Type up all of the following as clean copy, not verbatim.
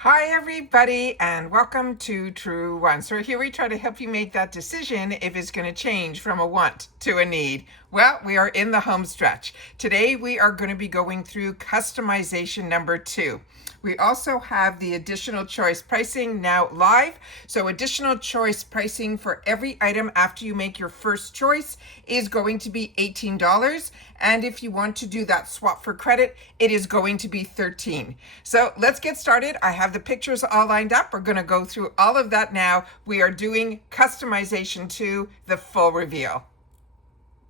Hi everybody and welcome to TrueWants. So here we try to help you make that decision if it's going to change from a want to a need. Well, we are in the home stretch. Today we are going to be going through customization number 2. We also have the additional choice pricing now live. So additional choice pricing for every item after you make your first choice is going to be $18. And if you want to do that swap for credit, it is going to be $13. So let's get started. I have the pictures all lined up. We're going to go through all of that now. We are doing customization 2, the full reveal.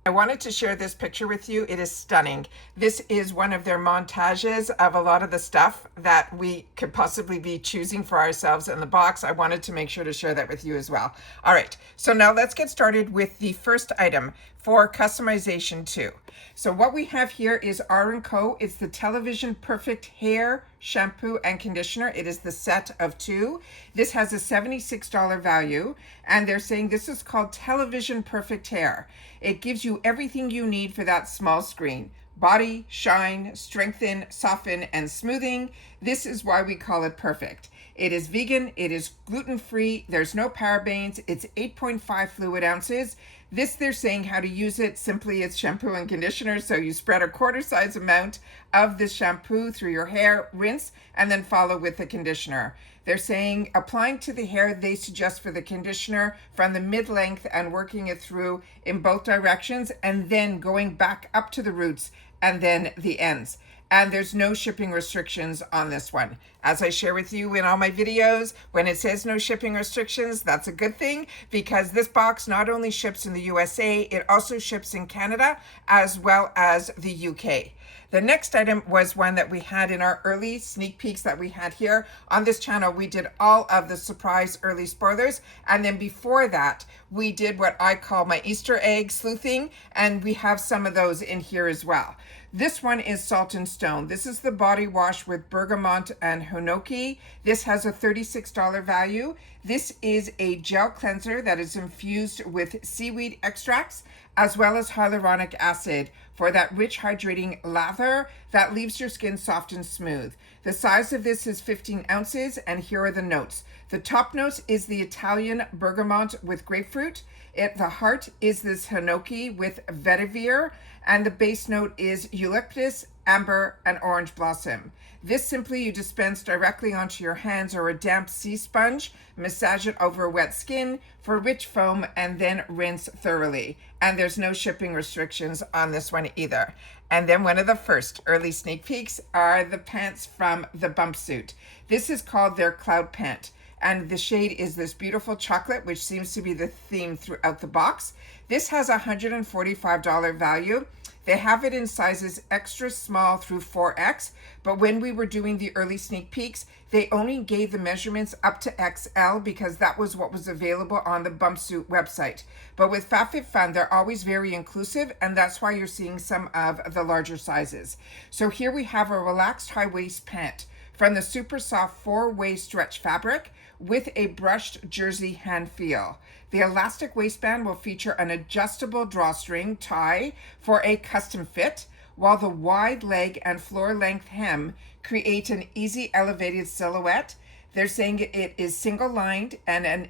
I wanted to share this picture with you. It is stunning. This is one of their montages of a lot of the stuff that we could possibly be choosing for ourselves in the box. I wanted to make sure to share that with you as well. All right, so now let's get started with the first item for customization 2. So what we have here is R&Co. It's the Television Perfect Hair Shampoo and Conditioner. It is the set of 2. This has a $76 value, and they're saying this is called Television Perfect Hair. It gives you everything you need for that small screen. Body, shine, strengthen, soften, and smoothing. This is why we call it perfect. It is vegan, it is gluten-free, there's no parabens, it's 8.5 fluid ounces. This, they're saying how to use it. Simply, it's shampoo and conditioner. So you spread a quarter size amount of the shampoo through your hair, rinse, and then follow with the conditioner. They're saying applying to the hair, they suggest for the conditioner from the mid-length and working it through in both directions, and then going back up to the roots and then the ends. And there's no shipping restrictions on this one. As I share with you in all my videos, when it says no shipping restrictions, that's a good thing, because this box not only ships in the USA, it also ships in Canada as well as the UK. The next item was one that we had in our early sneak peeks that we had here on this channel. We did all of the surprise early spoilers, and then before that we did what I call my Easter egg sleuthing, and we have some of those in here as well. This one is Salt and Stone. This is the body wash with bergamot and hinoki. This has a $36 value. This is a gel cleanser that is infused with seaweed extracts as well as hyaluronic acid for that rich hydrating lather that leaves your skin soft and smooth. The size of this is 15 ounces, and here are the notes. The top notes is the Italian bergamot with grapefruit. The heart is this hinoki with vetiver, and the base note is eucalyptus, amber, and orange blossom. This simply you dispense directly onto your hands or a damp sea sponge, massage it over wet skin for rich foam, and then rinse thoroughly. And there's no shipping restrictions on this one either. And then one of the first early sneak peeks are the pants from the Bumpsuit. This is called their Cloud Pant, and the shade is this beautiful chocolate, which seems to be the theme throughout the box. This has a $145 value. They have it in sizes extra small through 4X, but when we were doing the early sneak peeks, they only gave the measurements up to XL because that was what was available on the Bumpsuit website. But with FabFitFun, they're always very inclusive, and that's why you're seeing some of the larger sizes. So here we have a relaxed high waist pant from the super soft 4-way stretch fabric with a brushed jersey hand feel. The elastic waistband will feature an adjustable drawstring tie for a custom fit, while the wide leg and floor length hem create an easy elevated silhouette. They're saying it is single lined and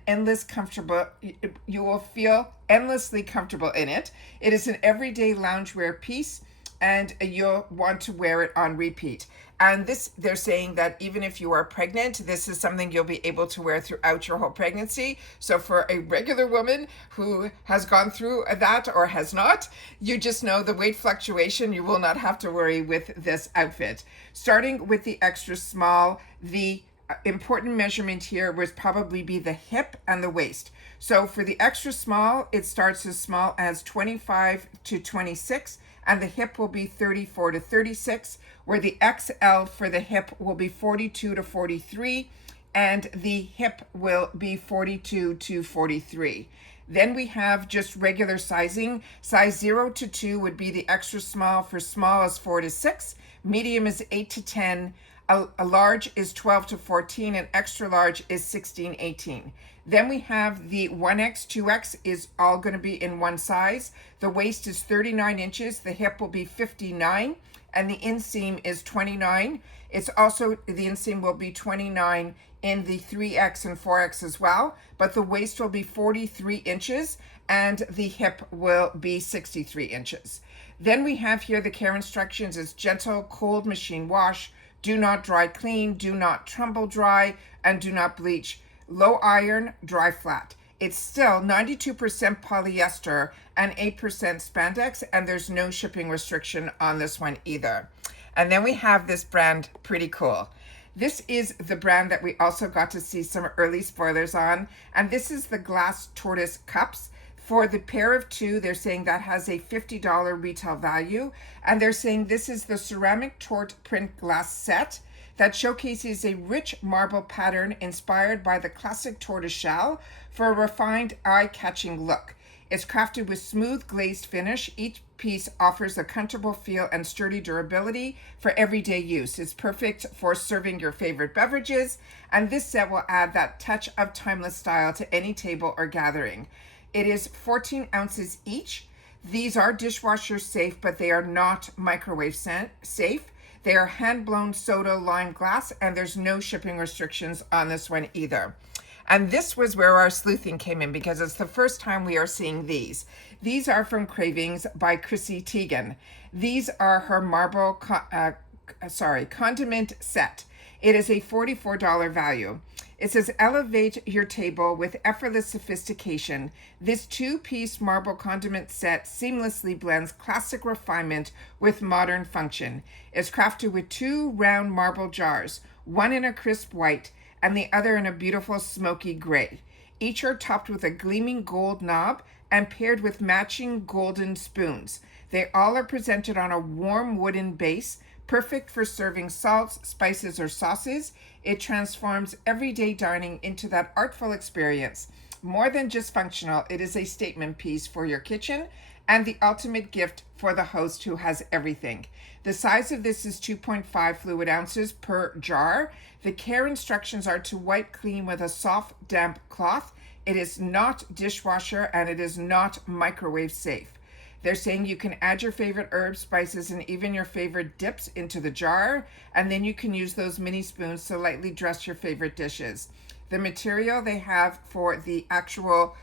you will feel endlessly comfortable in it. It is an everyday loungewear piece, and you'll want to wear it on repeat. And this, they're saying that even if you are pregnant, this is something you'll be able to wear throughout your whole pregnancy. So for a regular woman who has gone through that or has not, you just know the weight fluctuation, you will not have to worry with this outfit. Starting with the extra small, the important measurement here would probably be the hip and the waist. So for the extra small, it starts as small as 25 to 26, and the hip will be 34 to 36, where the XL for the hip will be 42 to 43, and the hip will be 42 to 43. Then we have just regular sizing. Size 0 to 2 would be the extra small. For small is 4 to 6, medium is 8 to 10, a large is 12 to 14, and extra large is 16, 18. Then we have the 1X, 2X is all going to be in one size. The waist is 39 inches. The hip will be 59. and the inseam is 29. It's also, the inseam will be 29 in the 3X and 4X as well, but the waist will be 43 inches and the hip will be 63 inches. Then we have here the care instructions is gentle, cold machine wash, do not dry clean, do not tumble dry, and do not bleach. Low iron, dry flat. It's still 92% polyester and 8% spandex, and there's no shipping restriction on this one either. And then we have this brand, Pretty Cool. This is the brand that we also got to see some early spoilers on, and this is the glass tortoise cups. For the pair of two, they're saying that has a $50 retail value, and they're saying this is the ceramic tort print glass set that showcases a rich marble pattern inspired by the classic tortoise shell for a refined, eye-catching look. It's crafted with smooth glazed finish. Each piece offers a comfortable feel and sturdy durability for everyday use. It's perfect for serving your favorite beverages, and this set will add that touch of timeless style to any table or gathering. It is 14 ounces each. These are dishwasher safe, but they are not microwave safe. They are hand-blown soda lime glass, and there's no shipping restrictions on this one either. And this was where our sleuthing came in, because it's the first time we are seeing these. These are from Cravings by Chrissy Teigen. These are her marble condiment set. It is a $44 value. It says, elevate your table with effortless sophistication. This two-piece marble condiment set seamlessly blends classic refinement with modern function. It's crafted with two round marble jars, one in a crisp white and the other in a beautiful smoky gray. Each are topped with a gleaming gold knob and paired with matching golden spoons. They all are presented on a warm wooden base, perfect for serving salts, spices, or sauces. It transforms everyday dining into that artful experience. More than just functional, it is a statement piece for your kitchen and the ultimate gift for the host who has everything. The size of this is 2.5 fluid ounces per jar. The care instructions are to wipe clean with a soft, damp cloth. It is not dishwasher and it is not microwave safe. They're saying you can add your favorite herbs, spices, and even your favorite dips into the jar, and then you can use those mini spoons to lightly dress your favorite dishes. The material they have for the actual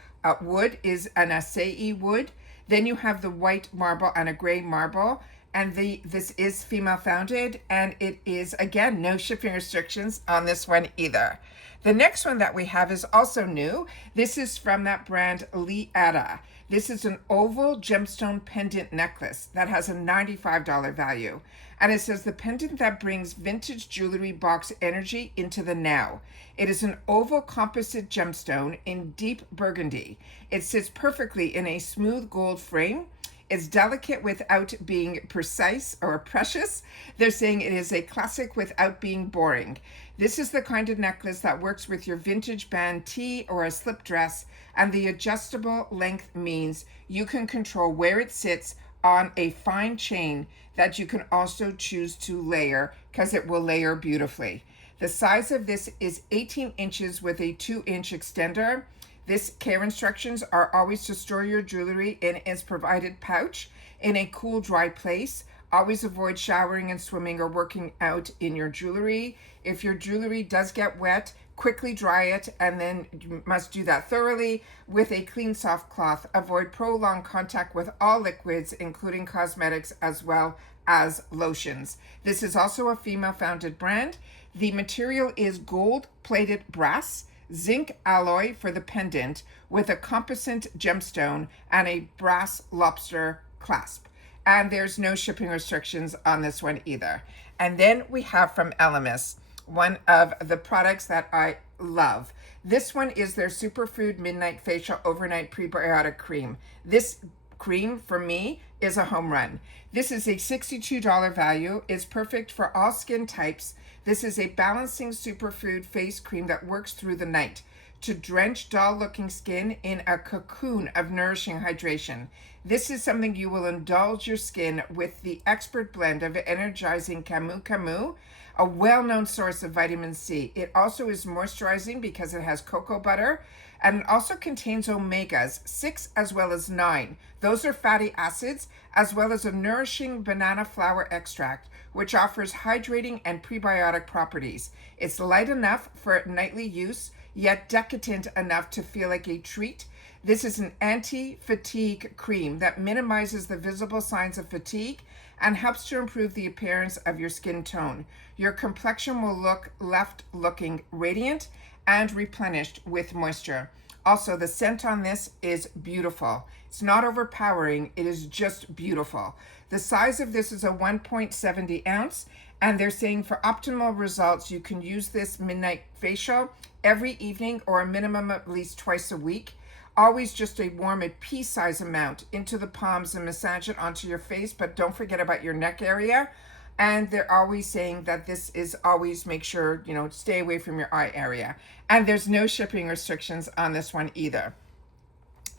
wood is an acai wood. Then you have the white marble and a gray marble, and this is female founded, and it is, again, no shipping restrictions on this one either. The next one that we have is also new. This is from that brand Liata. This is an oval gemstone pendant necklace that has a $95 value. And it says the pendant that brings vintage jewelry box energy into the now. It is an oval composite gemstone in deep burgundy. It sits perfectly in a smooth gold frame. It's delicate without being precise or precious. They're saying it is a classic without being boring. This is the kind of necklace that works with your vintage band tee or a slip dress, and the adjustable length means you can control where it sits on a fine chain that you can also choose to layer, because it will layer beautifully. The size of this is 18 inches with a 2-inch extender. This care instructions are always to store your jewelry in its provided pouch in a cool, dry place. Always avoid showering and swimming or working out in your jewelry. If your jewelry does get wet, quickly dry it, and then you must do that thoroughly with a clean, soft cloth. Avoid prolonged contact with all liquids, including cosmetics as well as lotions. This is also a female-founded brand. The material is gold-plated brass, zinc alloy for the pendant with a composite gemstone and a brass lobster clasp. And there's no shipping restrictions on this one either. And then we have from Elemis, one of the products that I love. This one is their Superfood Midnight Facial Overnight Prebiotic Cream. This cream for me is a home run. This is a $62 value. It's perfect for all skin types. This is a balancing superfood face cream that works through the night to drench dull-looking skin in a cocoon of nourishing hydration. This is something you will indulge your skin with the expert blend of energizing Camu Camu, a well-known source of vitamin C. It also is moisturizing because it has cocoa butter, and it also contains omegas, 6 as well as 9. Those are fatty acids, as well as a nourishing banana flower extract, which offers hydrating and prebiotic properties. It's light enough for nightly use, yet decadent enough to feel like a treat. This is an anti-fatigue cream that minimizes the visible signs of fatigue and helps to improve the appearance of your skin tone. Your complexion will look left looking radiant and replenished with moisture. Also, the scent on this is beautiful. It's not overpowering, it is just beautiful. The size of this is a 1.70 ounce, and they're saying for optimal results, you can use this midnight facial every evening or a minimum at least twice a week. Always just a warm and pea-size amount into the palms and massage it onto your face, but don't forget about your neck area. And they're always saying that this is always make sure, stay away from your eye area. And there's no shipping restrictions on this one either.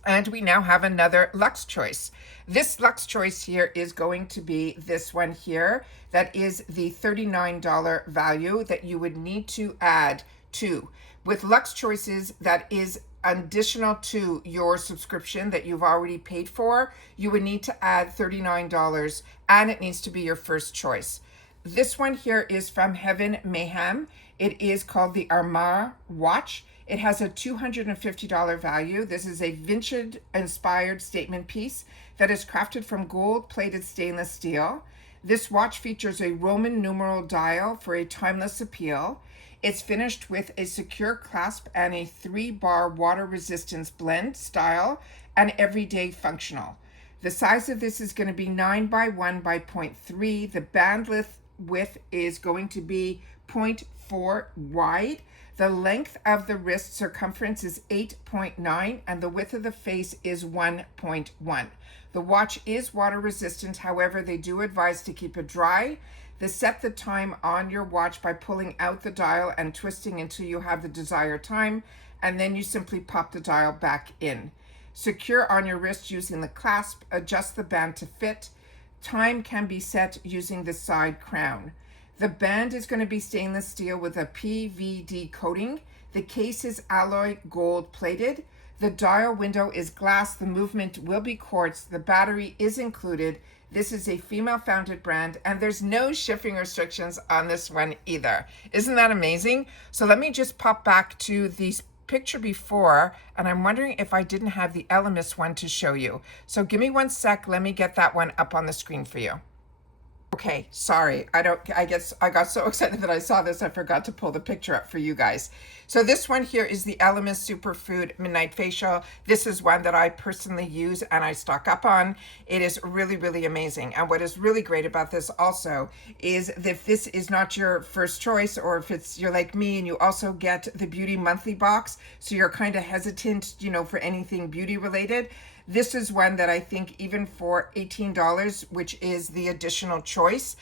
And we now have another Luxe choice. This Luxe choice here is going to be this one here. That is the $39 value that you would need to add to. With Luxe choices, that is additional to your subscription that you've already paid for. You would need to add $39, and it needs to be your first choice. This one here is from Heaven Mayhem. It is called the Armar watch. It has a $250 value. This is a vintage inspired statement piece that is crafted from gold plated stainless steel. This watch features a Roman numeral dial for a timeless appeal. It's finished with a secure clasp and a 3-bar water resistance blend style and everyday functional. The size of this is going to be 9 by 1 by 0.3. The band width is going to be 0.4 wide. The length of the wrist circumference is 8.9 and the width of the face is 1.1. The watch is water resistant, however, they do advise to keep it dry. They set the time on your watch by pulling out the dial and twisting until you have the desired time, and then you simply pop the dial back in. Secure on your wrist using the clasp, adjust the band to fit. Time can be set using the side crown. The band is going to be stainless steel with a PVD coating. The case is alloy gold plated. The dial window is glass. The movement will be quartz. The battery is included. This is a female-founded brand, and there's no shipping restrictions on this one either. Isn't that amazing? So let me just pop back to the picture before, and I'm wondering if I didn't have the Elemis one to show you. So give me one sec. Let me get that one up on the screen for you. Okay, sorry. I got so excited that I saw this, I forgot to pull the picture up for you guys. So this one here is the Elemis Superfood Midnight Facial. This is one that I personally use and I stock up on. It is really, really amazing. And what is really great about this also is that if this is not your first choice, or if you're like me and you also get the Beauty Monthly box, so you're kind of hesitant, for anything beauty related, this is one that I think even for $18, which is the additional choice,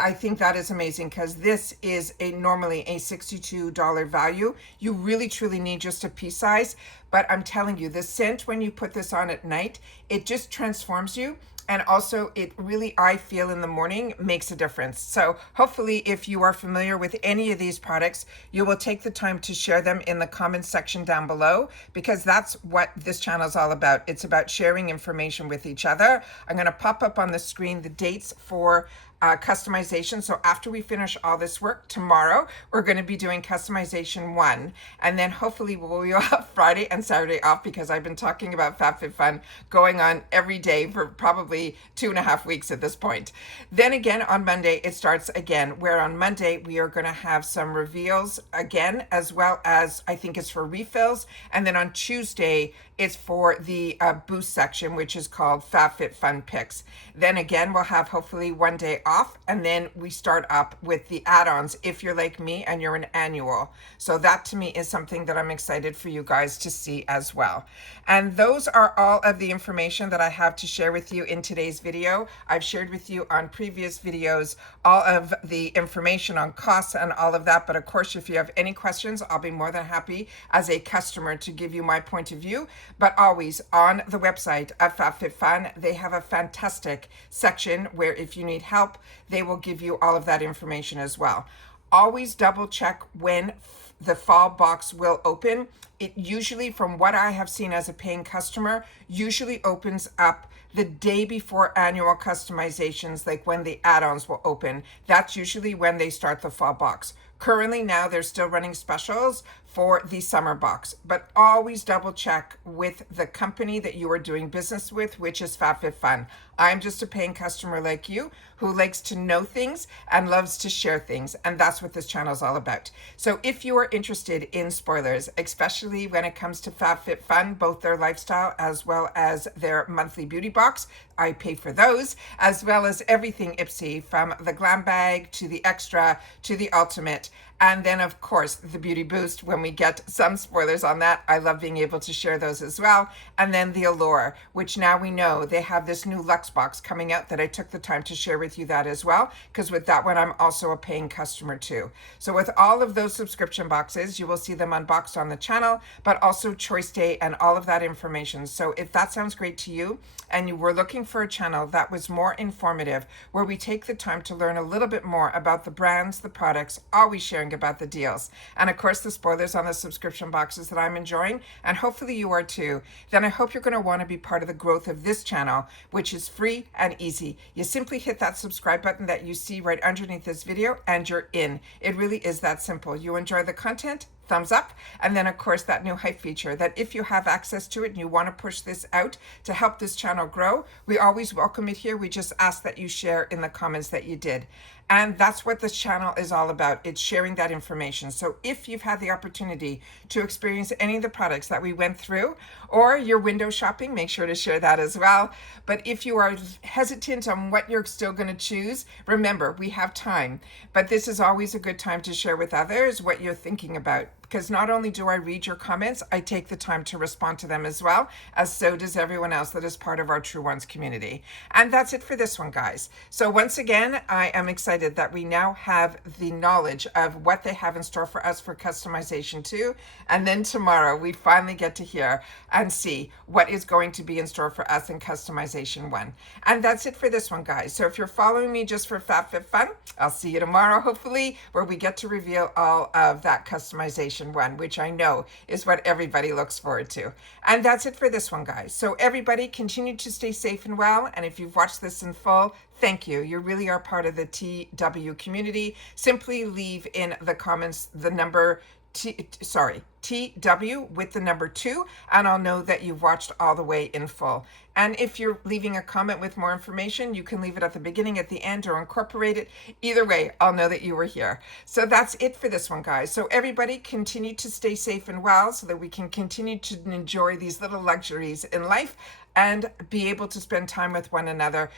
I think that is amazing, because this is normally a $62 value. You really truly need just a pea size, but I'm telling you, the scent when you put this on at night, it just transforms you. And also it really, I feel in the morning, makes a difference. So hopefully if you are familiar with any of these products, you will take the time to share them in the comments section down below, because that's what this channel is all about. It's about sharing information with each other. I'm gonna pop up on the screen the dates for customization. So after we finish all this work tomorrow, we're going to be doing customization 1, and then hopefully we'll have Friday and Saturday off, because I've been talking about FabFitFun going on every day for probably 2.5 weeks at this point. Then again on Monday it starts again, where on Monday we are going to have some reveals again, as well as I think it's for refills, and then on Tuesday it's for the boost section, which is called FabFitFun Picks. Then again we'll have hopefully one day off, and then we start up with the add-ons if you're like me and you're an annual. So that to me is something that I'm excited for you guys to see as well. And those are all of the information that I have to share with you in today's video. I've shared with you on previous videos all of the information on costs and all of that, but of course if you have any questions, I'll be more than happy as a customer to give you my point of view. But always on the website of FabFitFun, they have a fantastic section where if you need help, they will give you all of that information as well. Always double check when the fall box will open. It usually, from what I have seen as a paying customer, usually opens up the day before annual customizations, like when the add-ons will open. That's usually when they start the fall box. Currently now they're still running specials for the summer box, but always double check with the company that you are doing business with, which is FabFitFun. I'm just a paying customer like you who likes to know things and loves to share things, and that's what this channel is all about. So if you are interested in spoilers, especially when it comes to FabFitFun, both their lifestyle as well as their monthly beauty box, I pay for those, as well as everything Ipsy, from the glam bag to the extra to the ultimate. And then, of course, the beauty boost, when we get some spoilers on that. I love being able to share those as well. And then the Allure, which now we know they have this new Luxe box coming out that I took the time to share with you that as well, because with that one, I'm also a paying customer too. So with all of those subscription boxes, you will see them unboxed on the channel, but also Choice Day and all of that information. So if that sounds great to you, and you were looking for a channel that was more informative, where we take the time to learn a little bit more about the brands, the products, always sharing about the deals, and of course the spoilers on the subscription boxes that I'm enjoying, and hopefully you are too, then I hope you're going to want to be part of the growth of this channel, which is free and easy. You simply hit that subscribe button that you see right underneath this video and you're in. It really is that simple. You enjoy the content? Thumbs up. And then of course that new hype feature, that if you have access to it and you want to push this out to help this channel grow, we always welcome it here. We just ask that you share in the comments that you did. And that's what this channel is all about. It's sharing that information. So if you've had the opportunity to experience any of the products that we went through, or you're window shopping, make sure to share that as well. But if you are hesitant on what you're still going to choose, remember, we have time. But this is always a good time to share with others what you're thinking about, because not only do I read your comments, I take the time to respond to them as well, as so does everyone else that is part of our TrueWants community. And that's it for this one, guys. So once again, I am excited that we now have the knowledge of what they have in store for us for customization too. And then tomorrow we finally get to hear and see what is going to be in store for us in customization 1. And that's it for this one, guys. So if you're following me just for FabFitFun, I'll see you tomorrow, hopefully, where we get to reveal all of that customization 1, which I know is what everybody looks forward to. And that's it for this one, guys. So everybody continue to stay safe and well. And if you've watched this in full, thank you. You really are part of the TW community. Simply leave in the comments the number TW with the number 2, and I'll know that you've watched all the way in full. And if you're leaving a comment with more information, you can leave it at the beginning, at the end, or incorporate it. Either way, I'll know that you were here. So that's it for this one, guys. So everybody continue to stay safe and well so that we can continue to enjoy these little luxuries in life and be able to spend time with one another,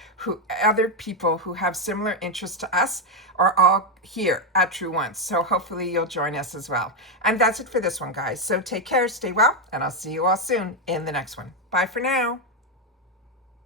other people who have similar interests to us are all here at TrueWants. So hopefully you'll join us as well. And that's it for this one, guys. So take care, stay well, and I'll see you all soon in the next one. Bye for now.